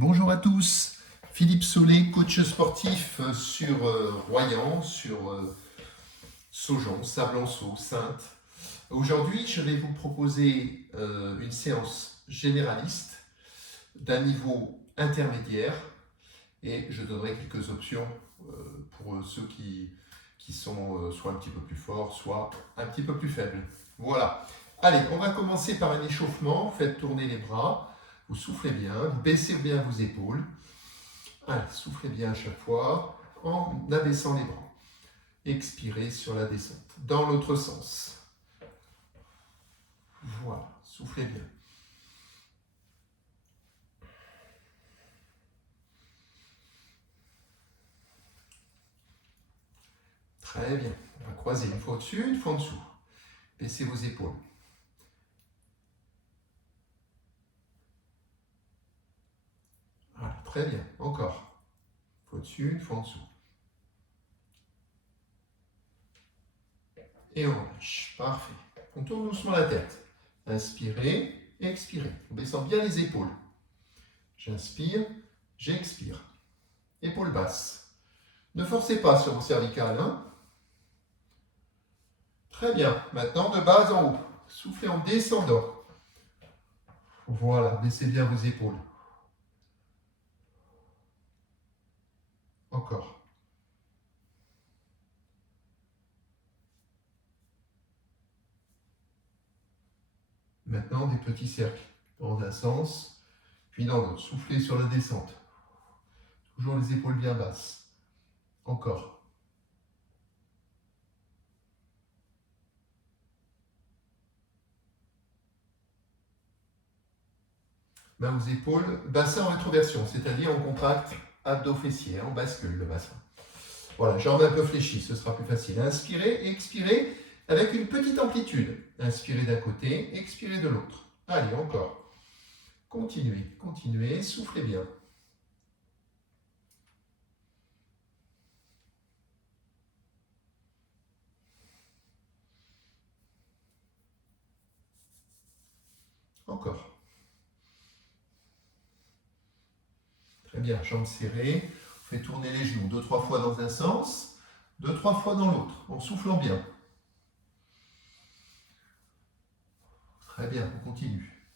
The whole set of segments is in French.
Bonjour à tous, Philippe Solé, coach sportif sur Royan, sur Saujon, Sablonceau, Saintes. Aujourd'hui, je vais vous proposer une séance généraliste d'un niveau intermédiaire et je donnerai quelques options pour ceux qui sont soit un petit peu plus forts, soit un petit peu plus faibles. Voilà. Allez, on va commencer par un échauffement. Faites tourner les bras. Vous soufflez bien, vous baissez bien vos épaules. Allez, soufflez bien à chaque fois en abaissant les bras. Expirez sur la descente. Dans l'autre sens. Voilà, soufflez bien. Très bien. On va croiser une fois au-dessus, une fois en dessous. Baissez vos épaules. Voilà, très bien. Encore. Une fois au-dessus, une fois en dessous. Et on lâche. Parfait. On tourne doucement la tête. Inspirez, expirez. En baissant bien les épaules. J'inspire, j'expire. Épaules basses. Ne forcez pas sur vos cervicales. Hein. Très bien. Maintenant, de bas en haut. Soufflez en descendant. Voilà, baissez bien vos épaules. Encore. Maintenant, des petits cercles. Dans un sens, puis dans l'autre. Soufflez sur la descente. Toujours les épaules bien basses. Encore. Mains aux épaules, bassin en rétroversion, c'est-à-dire on contracte abdos fessiers, on bascule le bassin. Voilà, jambes un peu fléchies, ce sera plus facile. Inspirez et expirez avec une petite amplitude. Inspirez d'un côté, expirez de l'autre. Allez, encore. Continuez, continuez, soufflez bien. Encore. Très bien, jambes serrées. On fait tourner les genoux 2-3 fois dans un sens, 2-3 fois dans l'autre, en soufflant bien. Très bien, on continue.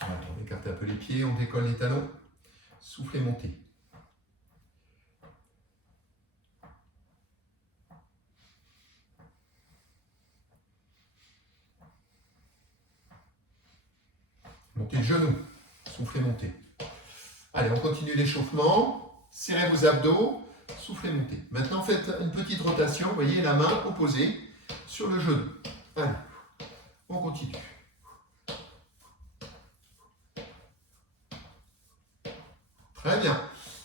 On écarte un peu les pieds, on décolle les talons. Soufflez, montez. Montez le genou. Soufflez, montez. Allez, on continue l'échauffement. Serrez vos abdos. Soufflez, montez. Maintenant, faites une petite rotation. Vous voyez, la main opposée sur le genou. Allez, on continue. Très bien.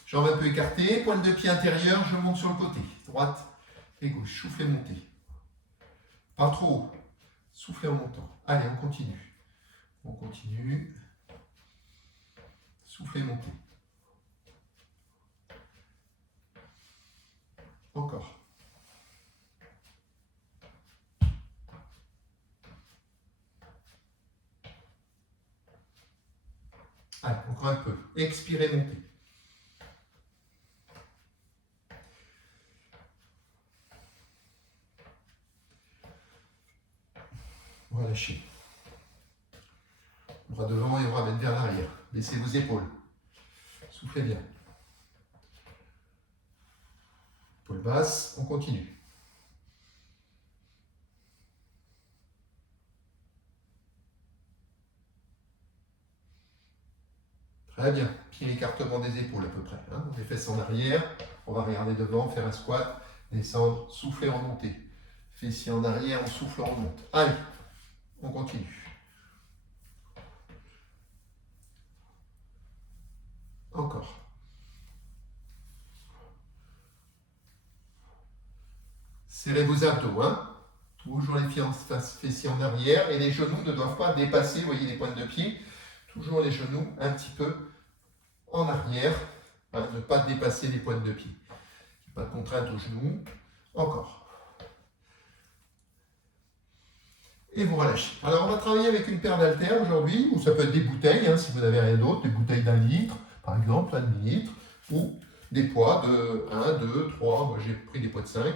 Jambes un peu écartées. Pointe de pied intérieure. Je monte sur le côté. Droite et gauche. Soufflez, montez. Pas trop haut. Soufflez en montant. Allez, on continue. On continue. Soufflez, montez. Encore. Allez, encore un peu. Expirez, montez. Relâchez. Bras devant et on ramène vers l'arrière. Baissez vos épaules. Soufflez bien. Épaules basses, on continue. Très bien. Pied écartement des épaules à peu près. Hein. Les fesses en arrière. On va regarder devant, faire un squat, descendre, souffler, remonter. Fessiers en arrière, on souffle, on remonte. Allez, on continue. Encore. Serrez vos abdos, hein. Toujours les fessiers en arrière et les genoux ne doivent pas dépasser, vous voyez les pointes de pied. Toujours les genoux un petit peu en arrière, hein, ne pas dépasser les pointes de pied. Pas de contrainte aux genoux. Encore. et vous relâchez. Alors on va travailler avec une paire d'haltères aujourd'hui, ou ça peut être des bouteilles, hein, si vous n'avez rien d'autre, des bouteilles d'1 litre, par exemple, 1 litre, ou des poids de 1, 2, 3, moi j'ai pris des poids de 5.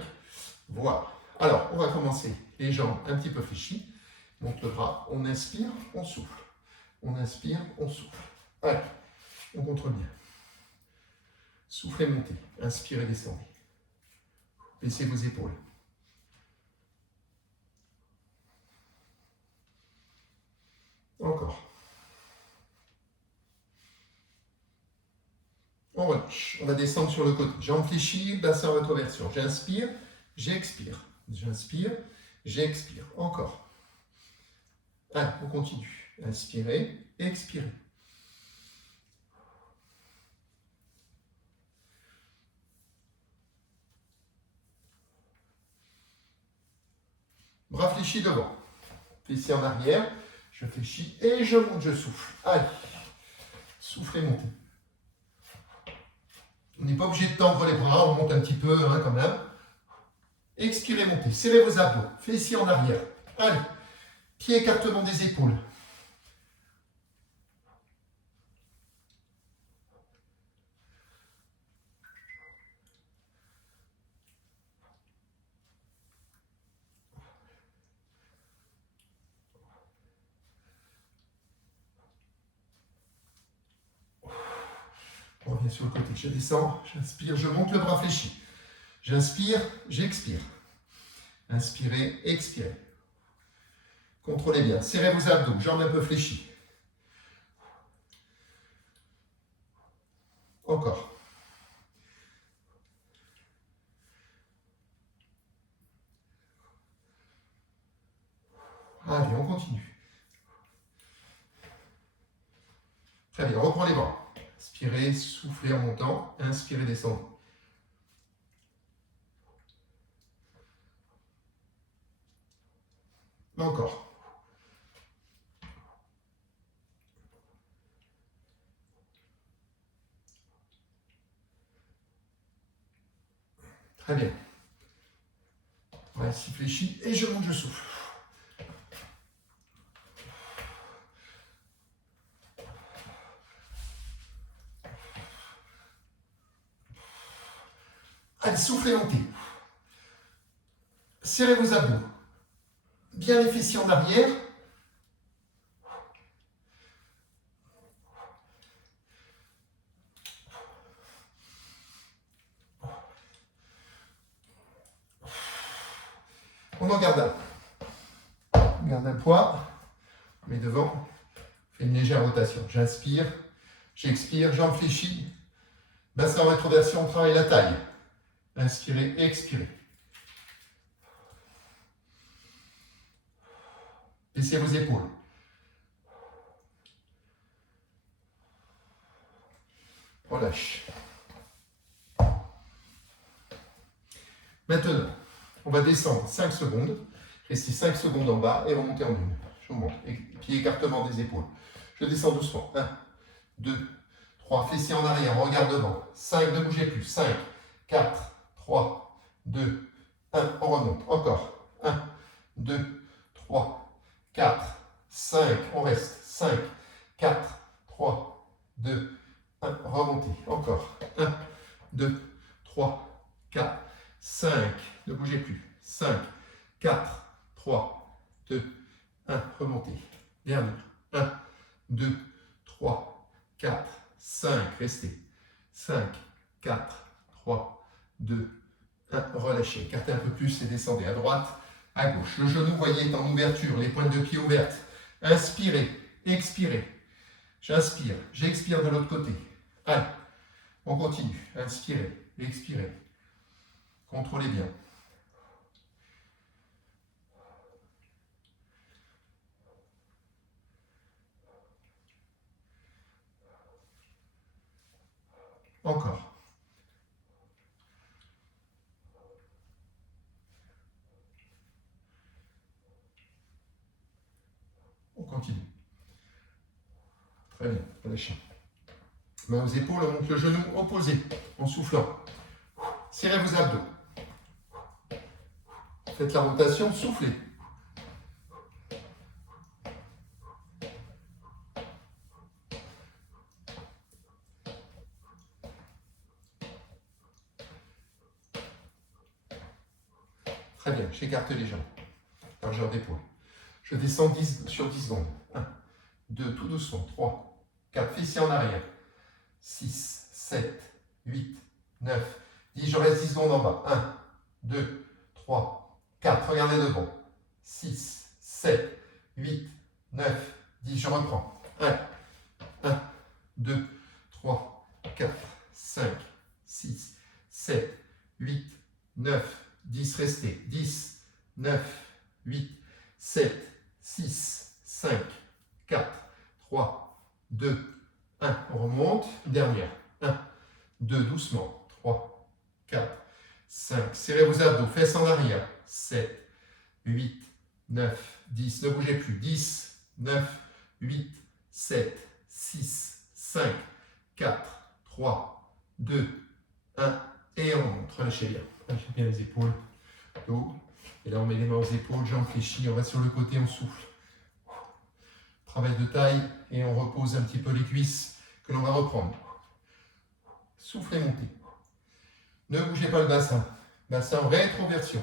Voilà. Alors, on va commencer les jambes un petit peu fléchies. Monte le bras, on inspire, on souffle. On inspire, on souffle. Allez, on contrôle bien. Soufflez, montez. Inspirez, descendez. Baissez vos épaules. Encore. On relâche. On va descendre sur le côté. Jambes fléchies, bassin en rétroversion. J'inspire, j'expire. J'inspire, j'expire. Encore. Allez, on continue. Inspirez, expirez. Bras fléchis devant. Fessiers en arrière. Je fléchis et je monte, je souffle. Allez. Soufflez, montez. On n'est pas obligé de tendre les bras, on monte un petit peu hein, quand même. Expirez, montez. Serrez vos abdos. Fessiers en arrière. Allez. Pied écartement des épaules. On revient sur le côté. Je descends, j'inspire, je monte le bras fléchi. J'inspire, j'expire. Inspirez, expirez. Contrôlez bien. Serrez vos abdos, jambes un peu fléchies. Encore. Allez, on continue. Très bien, on reprend les bras. Inspirez, soufflez en montant. Inspirez, descendez. Encore. Très bien. Ouais, ici fléchi et je monte, je souffle. Allez, soufflez, montez. Serrez vos abdos. Bien les fessiers en arrière. On en garde un. On garde un poids. On met devant. On fait une légère rotation. J'inspire. J'expire. Jambes fléchies. Bassin en rétroversion. On travaille la taille. Inspirez, expirez. Baissez vos épaules. Relâche. Maintenant, on va descendre 5 secondes. Restez 5 secondes en bas et remontez en une. Je remonte. Pied écartement des épaules. Je descends doucement. 1, 2, 3. Fessiers en arrière. On regarde devant. 5, ne bougez plus. 5, 4, 3, 2, 1. On remonte. Encore. 1, 2, 3, 4, 5. On reste. 5, 4, 3, 2, 1. Remontez. Encore. 1, 2, 3, 4, 5. Ne bougez plus. 5, 4, 3, 2, 1. Remontez. Dernière. 1, 2, 3, 4, 5. Restez. 5, 4, 3, 2, 1. Relâchez. Écartez un peu plus et descendez à droite, à gauche. Le genou, voyez, est en ouverture. Les pointes de pied ouvertes. Inspirez. Expirez. J'inspire. J'expire de l'autre côté. Allez. On continue. Inspirez. Expirez. Contrôlez bien. Encore. On continue. Très bien. Relâchez. Main aux épaules, on monte le genou opposé en soufflant. Serrez vos abdos. Faites la rotation, soufflez. Très bien, j'écarte les jambes. Largeur d'épaule. Je descends 10 sur 10 secondes. 1, 2, tout doucement. 3, 4, fessiers en arrière. 6, 7, 8, 9, 10. Je reste 10 secondes en bas. 1, 2, 3, 4. Regardez devant. 6, 7, 8, 9, 10. Je reprends. 1, 2, 3, 4, 5, 6, 7, 8, 9, 10. Restez. 10, 9, 8, 7, 6, 5, 4, 3, 2, 1. On remonte. Dernière. 1, 2, doucement. 3, 4, 5. Serrez vos abdos. Fesses en arrière. 7, 8, 9, 10. Ne bougez plus. 10, 9, 8, 7, 6, 5, 4, 3, 2, 1. Et on monte. Relâchez bien. Relâchez bien les épaules. Dos. Et là, on met les mains aux épaules, jambes fléchies. On va sur le côté, on souffle. Travail de taille. Et on repose un petit peu les cuisses que l'on va reprendre. Soufflez, montez. Ne bougez pas le bassin. Bassin en rétroversion.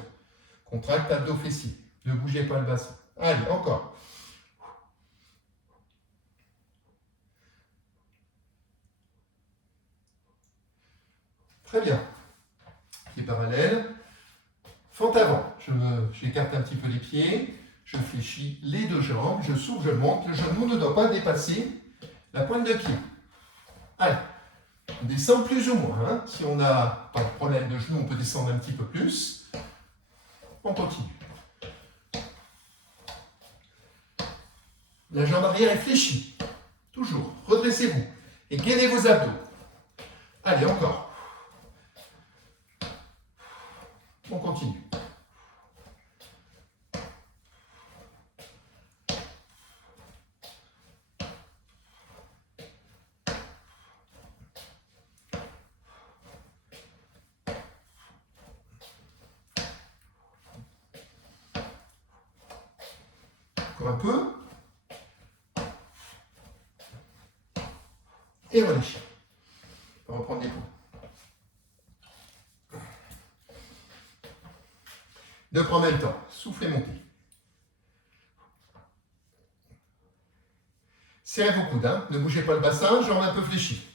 Contracte abdos fessiers. Ne bougez pas le bassin. Allez, encore. Très bien. Pieds parallèles. Fente avant. J'écarte un petit peu les pieds. Je fléchis les deux jambes. Je souffle, je monte. Le genou ne doit pas dépasser la pointe de pied. Allez. On descend plus ou moins. Hein. Si on n'a pas de problème de genou, on peut descendre un petit peu plus. On continue. La jambe arrière est fléchie. Toujours. Redressez-vous. Et gainez vos abdos. Allez, encore. On continue. Encore un peu. Et relâchez. On va reprendre les coups. Deux en même temps. Soufflez, montez. Serrez vos coudes. Hein. Ne bougez pas le bassin, jambes un peu fléchies.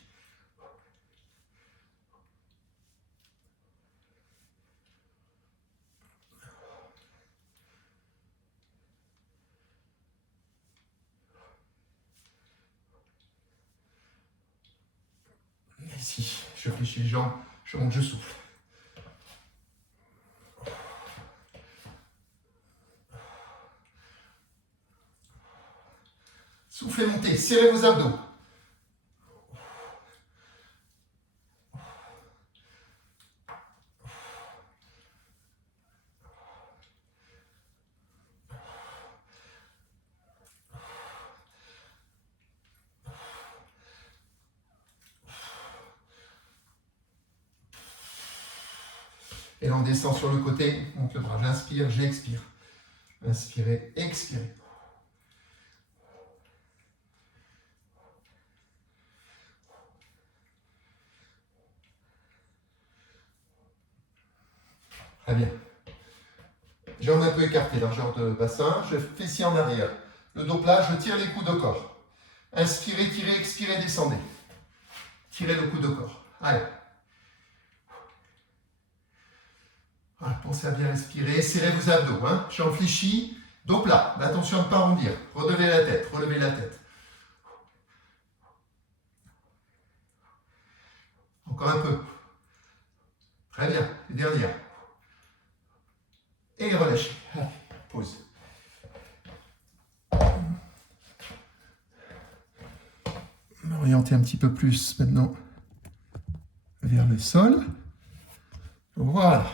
Ici, je fléchis les jambes, je monte, je souffle. Soufflez, montez, serrez vos abdos. Et là, on descend sur le côté, monte le bras. J'inspire, j'expire. Inspirez, expirez. Très bien. Jambes un peu écartées, largeur de bassin. Je fessiers en arrière. Le dos plat, je tire les coudes au corps. Inspirez, tirez, expirez, descendez. Tirez le coude au corps. Allez. Voilà, pensez à bien respirer. Serrez vos abdos. Hein. Jambes fléchies, dos plat. Mais attention à ne pas arrondir. Relevez la tête, relevez la tête. Encore un peu. Très bien. Et dernière. Et relâchez. Allez, pause. M'orienter un petit peu plus maintenant vers le sol. Voilà.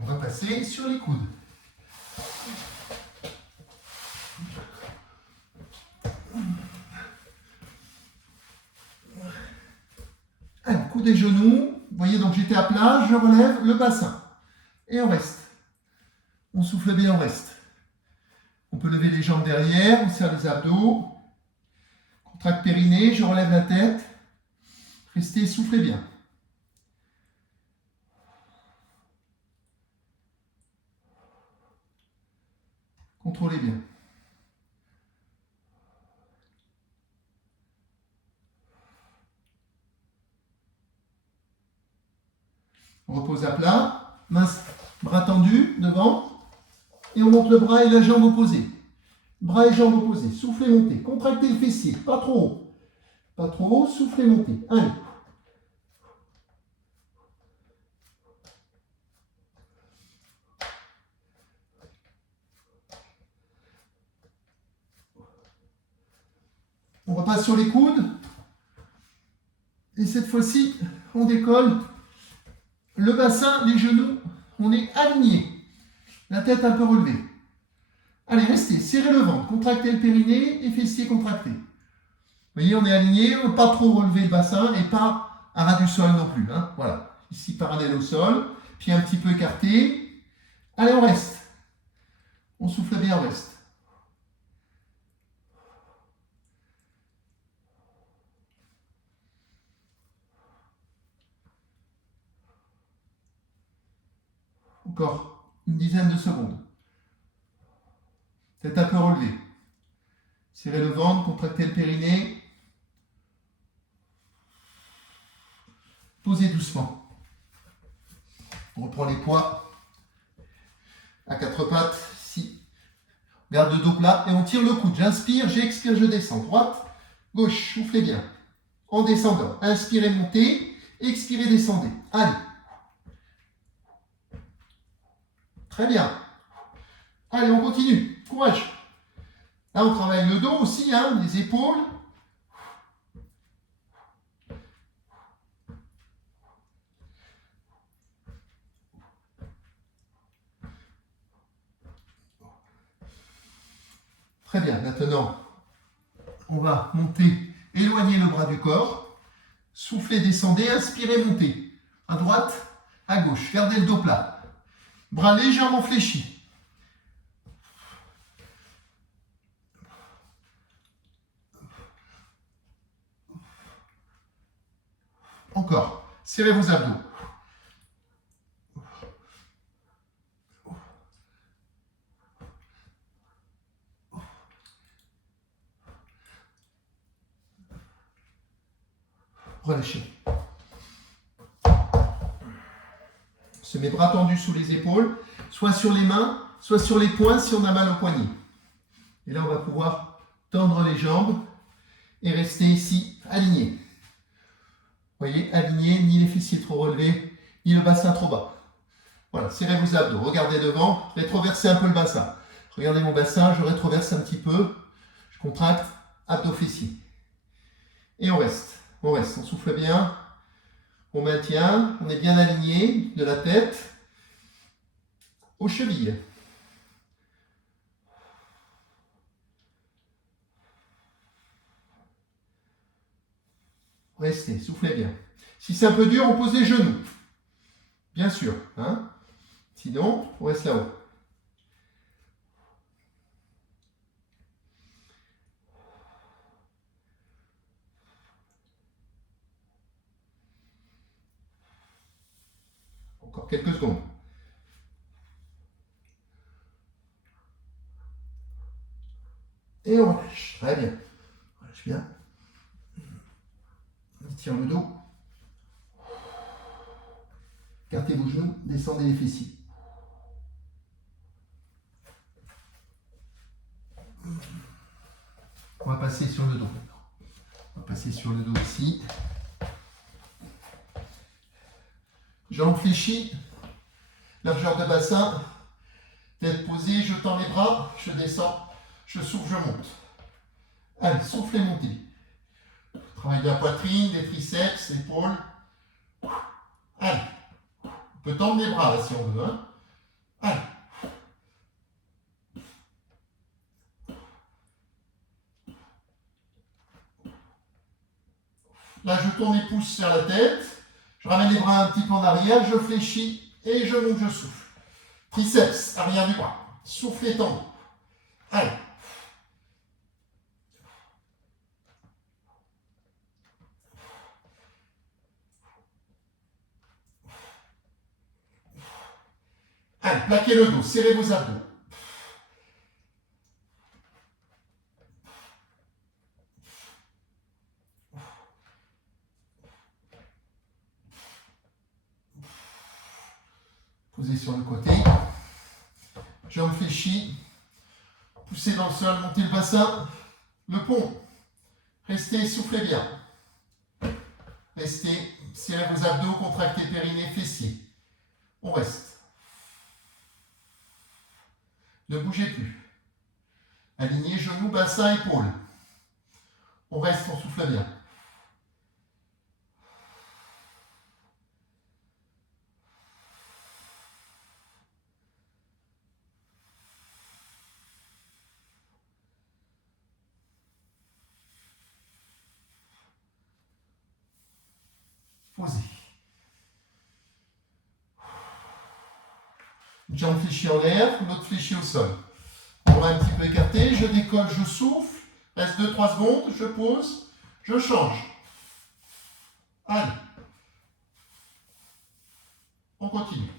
On va passer sur les coudes. Alors, coude et genoux. Vous voyez, donc j'étais à plat, je relève le bassin. Et on reste. On souffle bien, on reste. On peut lever les jambes derrière, on serre les abdos. Contracte périnée, je relève la tête. Restez, soufflez bien. Contrôlez bien. On repose à plat, bras tendus devant, et on monte le bras et la jambe opposée. Bras et jambes opposées. Soufflez, montez. Contractez le fessier, pas trop haut. Pas trop haut, soufflez, montez. Allez. On repasse sur les coudes. Et cette fois-ci, on décolle. Le bassin, les genoux, on est aligné. La tête un peu relevée. Allez, restez. Serrez le ventre. Contractez le périnée et fessiers contractés. Vous voyez, on est aligné. On ne peut pas trop relever le bassin et pas à ras du sol non plus. Hein. Voilà. Ici, parallèle au sol. Pied un petit peu écarté. Allez, on reste. On souffle bien, on reste. Encore une dizaine de secondes. Tête un peu relevée. Serrez le ventre, contractez le périnée. Posez doucement. On reprend les poids à quatre pattes. Ici. Garde le dos plat et on tire le coude. J'inspire, j'expire, je descends. Droite, gauche, soufflez bien. En descendant. Inspirez, montez. Expirez, descendez. Allez. Très bien. Allez, on continue. Courage. Là, on travaille le dos aussi, hein, les épaules. Très bien. Maintenant, on va monter, éloigner le bras du corps. Soufflez, descendez, inspirez, montez. À droite, à gauche. Gardez le dos plat. Bras légèrement fléchis. Encore. Serrez vos abdos. Relâchez. On se met bras tendus sous les épaules, soit sur les mains, soit sur les poings si on a mal au poignet. Et là, on va pouvoir tendre les jambes et rester ici aligné. Vous voyez, aligné, ni les fessiers trop relevés, ni le bassin trop bas. Voilà, serrez vos abdos, regardez devant, rétroversez un peu le bassin. Regardez mon bassin, je rétroverse un petit peu, je contracte, abdos fessiers. Et on reste, on souffle bien, on maintient, on est bien aligné de la tête aux chevilles. Restez, soufflez bien. Si c'est un peu dur, on pose les genoux. Bien sûr. Hein? Sinon, on reste là-haut. Encore quelques secondes. Et on relâche. Très bien. On relâche bien. On tire le dos. Écartez vos genoux, descendez les fessiers. On va passer sur le dos maintenant. On va passer sur le dos ici. Jambes fléchies, largeur de bassin, tête posée, je tends les bras, je descends, je souffle, je monte. Allez, soufflez, montez. Travail de la poitrine, des triceps, épaules. Allez. On peut tendre les bras là si on veut. Hein. Allez. Là, je tourne les pouces vers la tête. Je ramène les bras un petit peu en arrière. Je fléchis et je monte, je souffle. Triceps, arrière du bras. Soufflez, tendez. Allez. Allez, plaquez le dos, serrez vos abdos. sur le côté. Jambes fléchies. Poussez dans le sol, montez le bassin. Le pont. Restez, soufflez bien. Restez, serrez vos abdos, contractez périnée, fessiers. On reste. Ne bougez plus. Alignez genoux, bassin, épaules. On reste, on souffle bien. Posez. Une jambe fléchie en l'air, l'autre fléchie au sol. On va un petit peu écarter, je décolle, je souffle, reste 2-3 secondes, je pose, je change. Allez. On continue.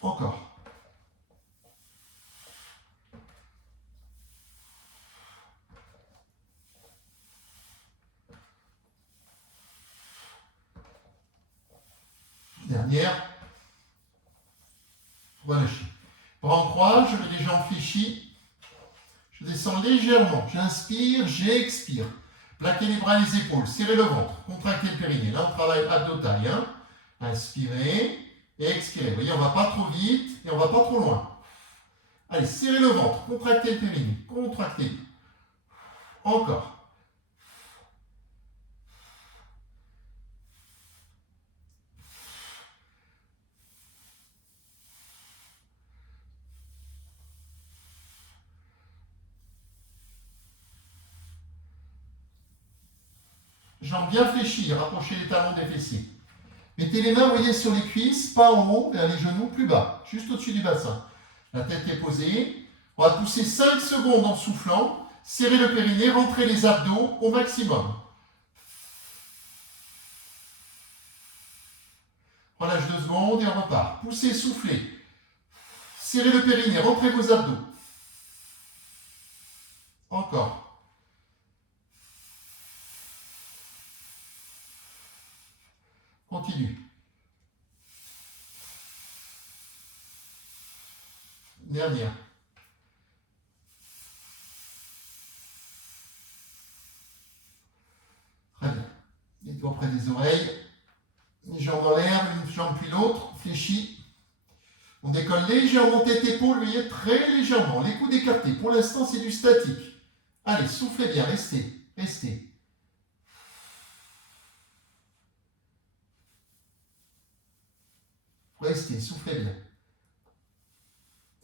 Encore. Dernière. Relâchez. Bras en croix, je mets les jambes fléchies. Je descends légèrement. J'inspire, j'expire. Plaquez les bras et les épaules. Serrez le ventre. Contractez le périnée. Là, on travaille abdo-taille. Hein. Inspirez et expirez. Vous voyez, on ne va pas trop vite et on ne va pas trop loin. Allez, serrez le ventre. Contractez le périnée. Contractez. Encore. Jambes bien fléchies, rapprochez les talons des fessiers. Mettez les mains, vous voyez, sur les cuisses, pas en haut, vers les genoux, plus bas, juste au-dessus du bassin. La tête est posée. On va pousser 5 secondes en soufflant. Serrez le périnée, rentrez les abdos au maximum. Relâche 2 secondes et on repart. Poussez, soufflez. Serrez le périnée, rentrez vos abdos. Encore. Continue. Dernière. Très bien. Les doigts près des oreilles. Les jambes en l'air, une jambe puis l'autre, fléchie. On décolle légèrement tête épaule, vous voyez, très légèrement. Les coudes écartés. Pour l'instant, c'est du statique. Allez, soufflez bien, restez. Restez. Restez, soufflez bien.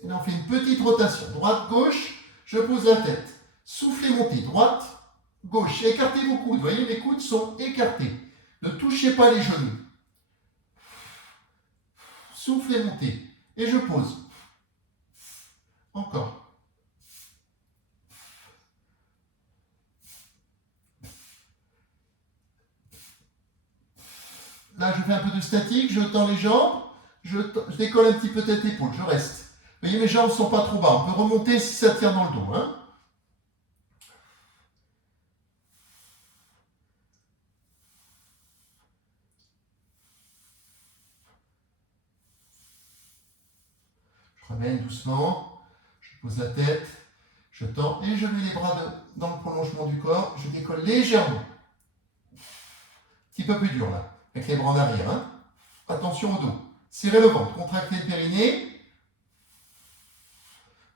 Et là, on fait une petite rotation. Droite-gauche, je pose la tête. Soufflez, montez. Droite, gauche. Écartez vos coudes. Vous voyez, mes coudes sont écartés. Ne touchez pas les genoux. Soufflez, montez. Et je pose. Encore. Là, je fais un peu de statique. Je tends les jambes. Je décolle un petit peu tête épaule. Je reste. Vous voyez, mes jambes ne sont pas trop bas. On peut remonter si ça tient dans le dos. Hein. Je ramène doucement. Je pose la tête. Je tends et je mets les bras dans le prolongement du corps. Je décolle légèrement. Un petit peu plus dur là. Avec les bras en arrière. Hein. Attention au dos. Serrez le ventre. Contractez le périnée.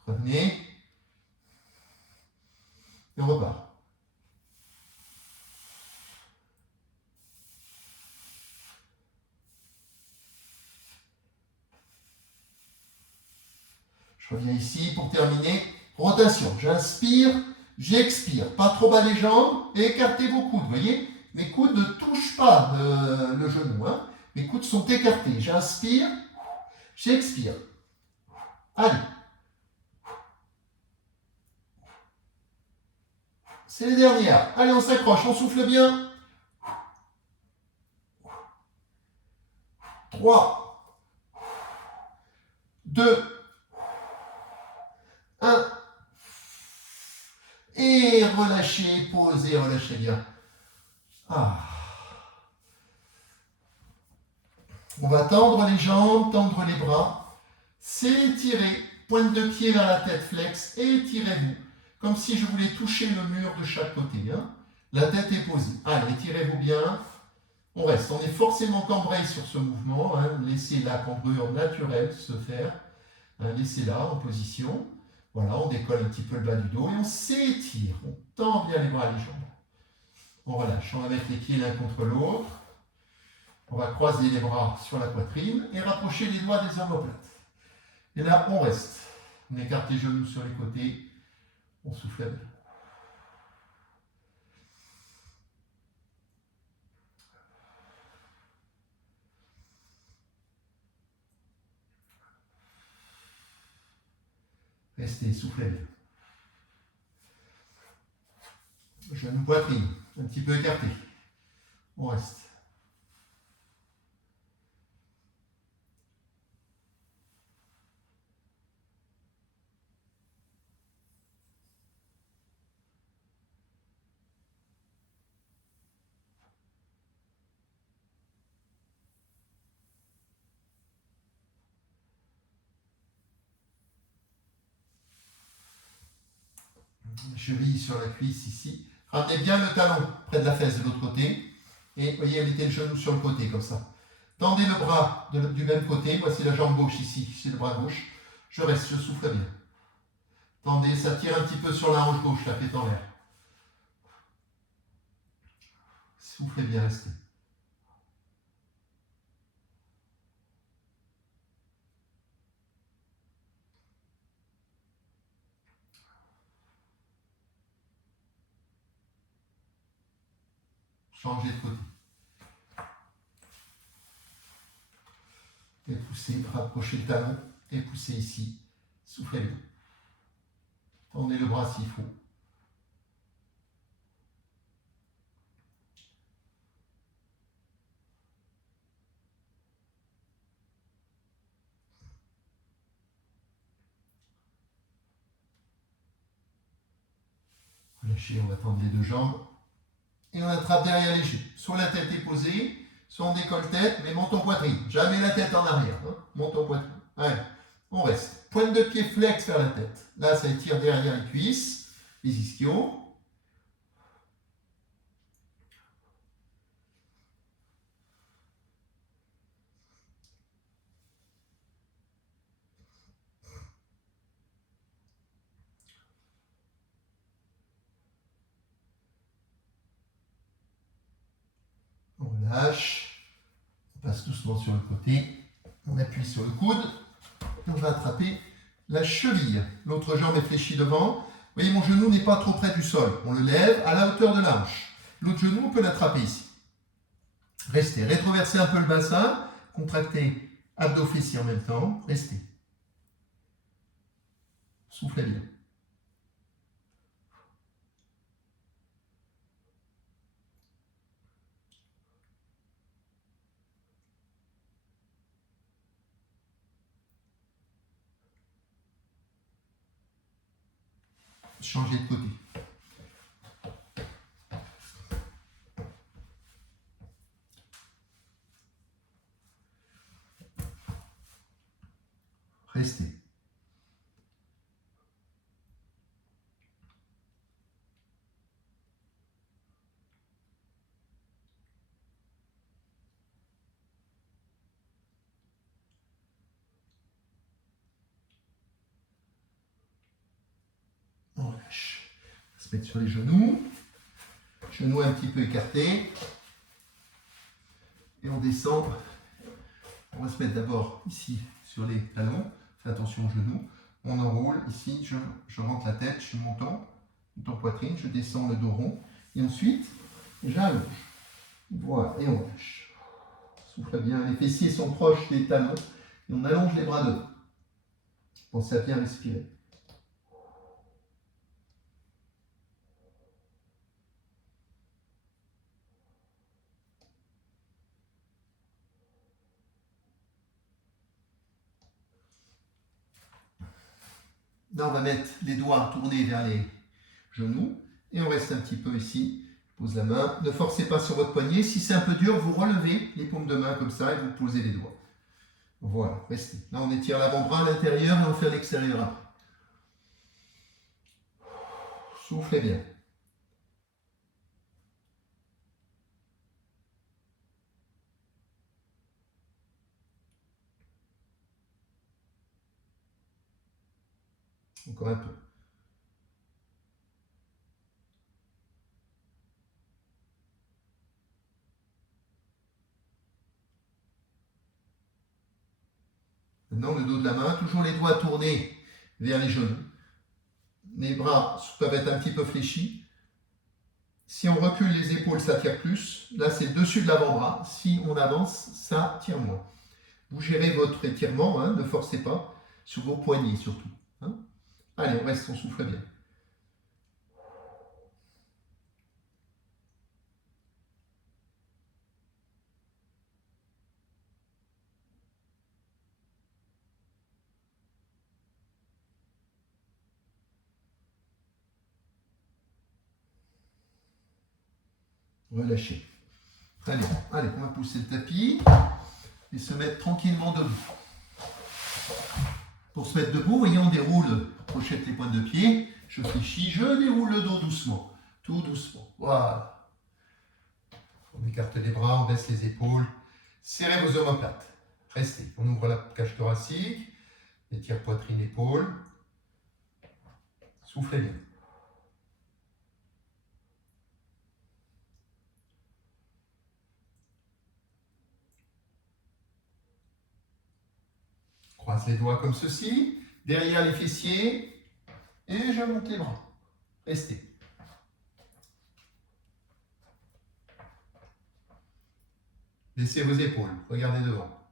Revenez. Et on repart. Je reviens ici pour terminer. Rotation. J'inspire, j'expire. Pas trop bas les jambes et écartez vos coudes. Vous voyez, mes coudes ne touchent pas le genou. Hein. Mes coudes sont écartés. J'inspire, j'expire. Allez. C'est les dernières. Allez, on s'accroche, on souffle bien. 3, 2, 1. Et relâchez, posez, relâchez bien. Ah. On va tendre les jambes, tendre les bras, s'étirer, pointe de pied vers la tête, flex, étirez-vous, comme si je voulais toucher le mur de chaque côté. Hein. La tête est posée. Allez, étirez-vous bien. On reste. On est forcément cambré sur ce mouvement. Hein. Laissez la cambrure naturelle se faire. Hein. Laissez-la en position. Voilà, on décolle un petit peu le bas du dos et on s'étire. On tend bien les bras et les jambes. On relâche. On va mettre les pieds l'un contre l'autre. On va croiser les bras sur la poitrine et rapprocher les doigts des omoplates. Et là, on reste. On écarte les genoux sur les côtés. On souffle bien. Restez, soufflez bien. Genou, poitrine, un petit peu écarté. On reste. Cheville sur la cuisse ici. Ramenez bien le talon près de la fesse de l'autre côté. Et voyez, mettez le genou sur le côté comme ça. Tendez le bras du même côté. Voici la jambe gauche ici. C'est le bras gauche. Je reste, je souffle bien. Tendez, ça tire un petit peu sur la hanche gauche, la tête en l'air. Soufflez bien, restez. Changez de côté. Et poussez, rapprochez le talon et poussez ici. Soufflez bien. Tendez le bras s'il faut. Relâchez, on va tendre les deux jambes. Et on attrape derrière les genoux. Soit la tête est posée, soit on décolle tête, mais monte en poitrine. Jamais la tête en arrière. Hein. Monte en poitrine. Allez, on reste. Pointe de pied flex vers la tête. Là, ça étire derrière les cuisses, les ischios. On relâche. On passe doucement sur le côté. On appuie sur le coude. Et on va attraper la cheville. L'autre jambe est fléchie devant. Vous voyez, mon genou n'est pas trop près du sol. On le lève à la hauteur de la hanche. L'autre genou, on peut l'attraper ici. Restez. Rétroversez un peu le bassin. Contractez abdos fessiers en même temps. Restez. Soufflez bien. Changez de côté. Restez. On relâche. On va se mettre sur les genoux. Genoux un petit peu écartés. Et on descend. On va se mettre d'abord ici sur les talons. Faites attention aux genoux. On enroule. Ici, je rentre la tête, je suis montant poitrine, je descends le dos rond. Et ensuite, j'allonge. Voilà, et on lâche. Souffle bien. Les fessiers sont proches des talons. Et on allonge les bras devant. Pensez à bien respirer. Là, on va mettre les doigts tournés vers les genoux et on reste un petit peu ici. Je pose la main. Ne forcez pas sur votre poignet. Si c'est un peu dur, vous relevez les paumes de main comme ça et vous posez les doigts. Voilà, restez. Là, on étire l'avant-bras à l'intérieur et on fait l'extérieur après. Soufflez bien. Encore un peu. Maintenant, le dos de la main, toujours les doigts tournés vers les genoux. Les bras peuvent être un petit peu fléchis. Si on recule les épaules, ça tire plus. Là, c'est le dessus de l'avant-bras. Si on avance, ça tire moins. Vous gérez votre étirement, hein, ne forcez pas, sur vos poignets surtout. Hein. Allez, on reste, on souffle bien. Relâchez. Allez, allez, on va pousser le tapis et se mettre tranquillement debout. Pour se mettre debout, voyez, on déroule, crochette les pointes de pied, je fléchis, je déroule le dos doucement, tout doucement. Voilà. On écarte les bras, on baisse les épaules, serrez vos omoplates. Restez. On ouvre la cage thoracique, étire poitrine, épaule. Soufflez bien. Croise les doigts comme ceci, derrière les fessiers, et je monte les bras. Restez. Laissez vos épaules, regardez devant.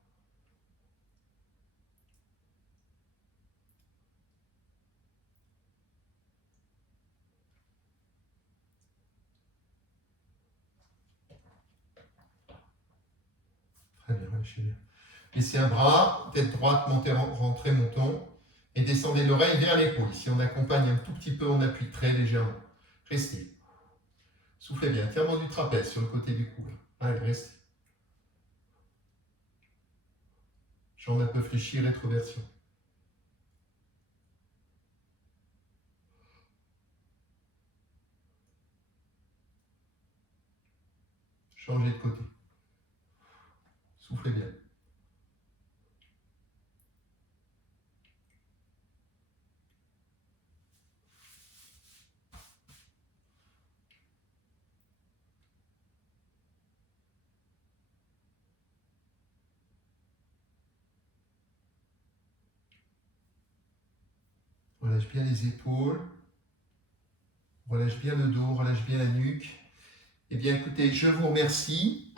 Très bien, relâchez bien. Laissez un bras, tête droite, montez, rentrez, montons, et descendez l'oreille vers l'épaule. Si on accompagne un tout petit peu, on appuie très légèrement. Restez. Soufflez bien, tirement du trapèze sur le côté du cou. Allez, restez. Jambes un peu fléchies, rétroversion. Changez de côté. Soufflez bien. Relâche bien les épaules. Relâche bien le dos, relâche bien la nuque. Eh bien, écoutez, je vous remercie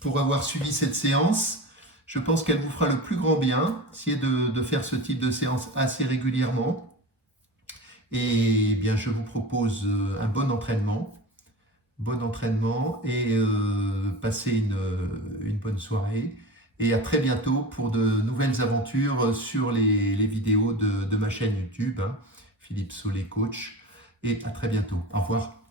pour avoir suivi cette séance. Je pense qu'elle vous fera le plus grand bien. Essayez de faire ce type de séance assez régulièrement. Et bien, je vous propose un bon entraînement. Et passez une bonne soirée. Et à très bientôt pour de nouvelles aventures sur les vidéos de ma chaîne YouTube, hein, Philippe Solé Coach. Et à très bientôt. Au revoir.